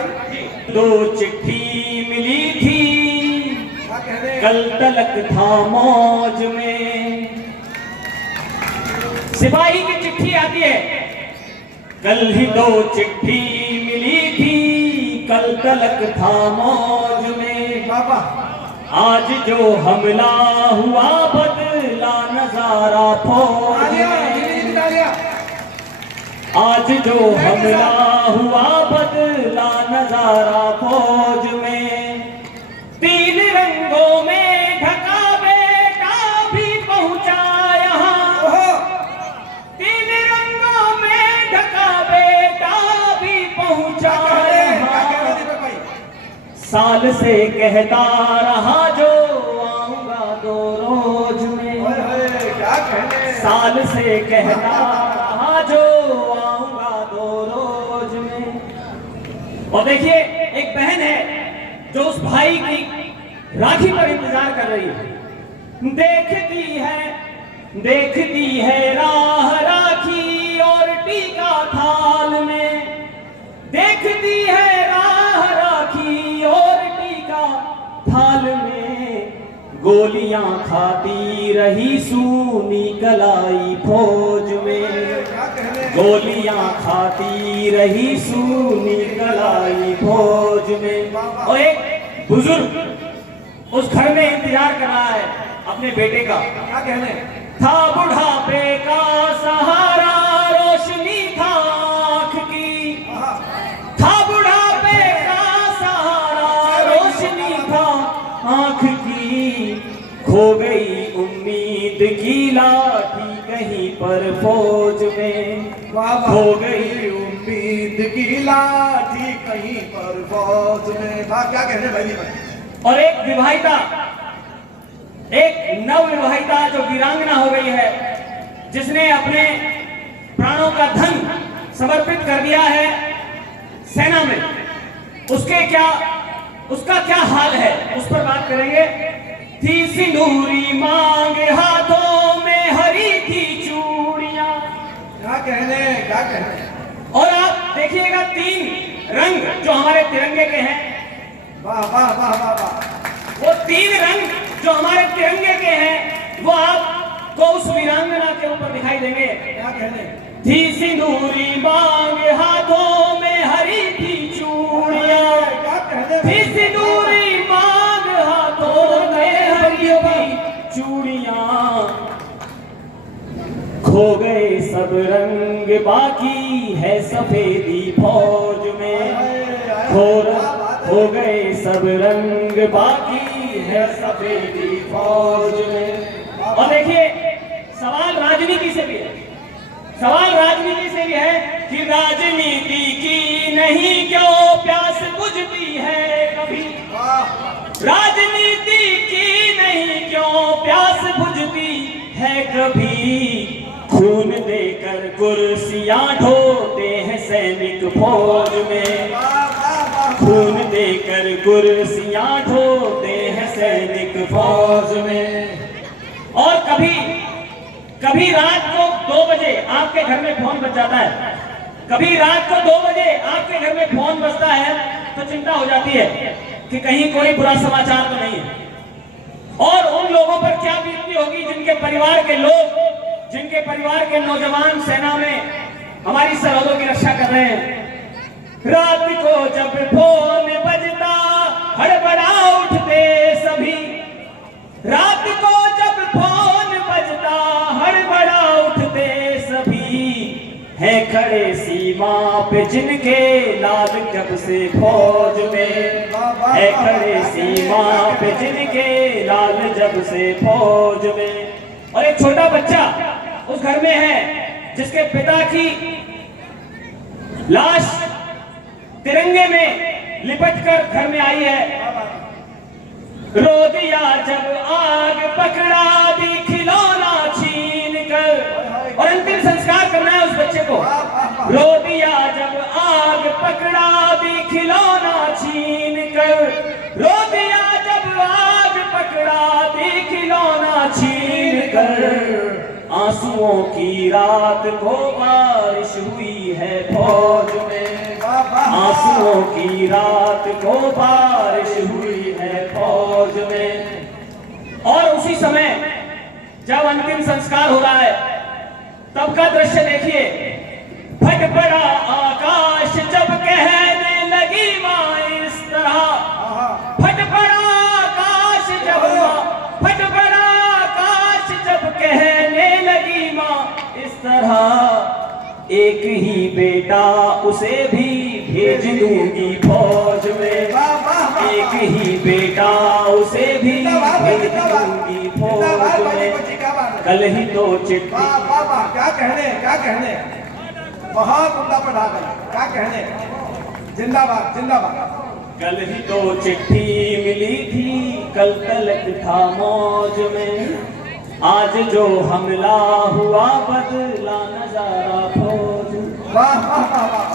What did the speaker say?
भाई? दो चिट्ठी मिली थी, कल तलक था मौज में। सिपाही की चिट्ठी आती है, कल ही दो चिट्ठी मिली थी, कल तलक था मौज में। बाबा आज जो हमला हुआ बदला नजारा फौज में। आज जो हमला हुआ बदला नजारा फौज में। तीन रंगों में ढका बेटा भी पहुंचा यहाँ। तीन रंगों में ढका बेटा भी पहुंचा यहाँ। साल से कहता रहा जो आऊंगा दो रोज में। साल से कहता रहा जो आऊंगा दो रोज में। और देखिए एक बहन है जो उस भाई की राखी पर इंतजार कर रही है। देखती है राह राखी और टीका थाल में। देखती है राह राखी और टीका थाल में। गोलियां खाती रही सूनी कलाई फौज में। गोलियां खाती रही सूनी कलाई फौज में। और एक बुजुर्ग उस घर में इंतजार कर रहा है अपने बेटे का। क्या कहने? था बुढ़ापे का सहारा, रोशनी था आँख की। था बुढ़ापे का सहारा, रोशनी था आँख की। खो गई उम्मीद की लाठी कहीं पर फौज में। खो गई उम्मीद की लाठी कहीं पर फौज में। क्या कहने भाई? और एक विवाहिता, एक नव विवाहिता जो वीरांगना हो गई है, जिसने अपने प्राणों का धन समर्पित कर दिया है सेना में, उसका क्या हाल है, उस पर बात करेंगे। थी सिंदूरी मांग हाथों में, हरी थी चूड़ियां। क्या कहने? और आप देखिएगा तीन रंग जो हमारे तिरंगे के हैं। वाह वाह वाह वाह वाह। वो तीन रंग जो हमारे तिरंगे के हैं वो आपको उस वीरांगना के ऊपर दिखाई देंगे। क्या कहने? थी सिंदूरी मांग हाथों में, हरी थी चूड़ियां। क्या कहने? थी सिंदूरी मांग हाथों में, हरी थी चूड़ियां। खो गए सब रंग, बाकी है सफेदी फौज में। खो गए सब रंग, बाकी है सफेदी फौज में। और देखिए सवाल राजनीति से भी है। सवाल राजनीति से भी है कि राजनीति की नहीं क्यों प्यास बुझती है कभी। राजनीति की नहीं क्यों प्यास बुझती है कभी। खून देकर कुर्सियां ढोते हैं सैनिक फौज में। खून देकर कुर्सियां ढोते हैं सैनिक फौज में। और कभी रात को 2 बजे आपके घर में फोन बज जाता है। कभी रात को 2 बजे आपके घर में फोन बजता है तो चिंता हो जाती है कि कहीं कोई बुरा समाचार तो नहीं है। और उन लोगों पर क्या बीतती होगी जिनके परिवार के नौजवान सेना में हमारी सरहदों की रक्षा कर रहे हैं। रात को जब फोन बजता हड़बड़ा उठते सभी। रात को जब फोन बजता हड़बड़ा उठते सभी। है खड़े सीमा पे जिनके लाल जब से फौज में। है खड़े सीमा पे जिनके लाल जब से फौज में। और एक छोटा बच्चा उस घर में है जिसके पिता की लाश तिरंगे में लिपटकर घर में आई है। रो दिया जब आग पकड़ा दी खिलौना छीन कर। और अंतिम संस्कार करना है उस बच्चे को। रो दिया जब आग पकड़ा दी खिलौना छीन कर। रो दिया जब आग पकड़ा दी खिलौना छीन कर। आंसुओं की रात को बारिश हुई है फौज में। आंसुओं की रात को बारिश हुई है फौज में। और उसी समय जब अंतिम संस्कार हो रहा है तब का दृश्य देखिए। फट पड़ा आकाश जब कहने लगी माँ इस तरह, फट पड़ा आकाश जब फट पड़ा आकाश जब कहने लगी माँ इस तरह, एक ही बेटा उसे भी भेज दूंगी फौज में, एक ही बेटा उसे भी भेज दूंगी फौज में। कल ही तो चिट्ठी, क्या कहने बहुत उम्दा पढ़ा कर, क्या कहने, जिंदाबाद जिंदाबाद। कल ही तो चिट्ठी मिली थी, कल तलक था मौज में, आज जो हमला हुआ बदला नजारा फौज। वाह वाह वाह।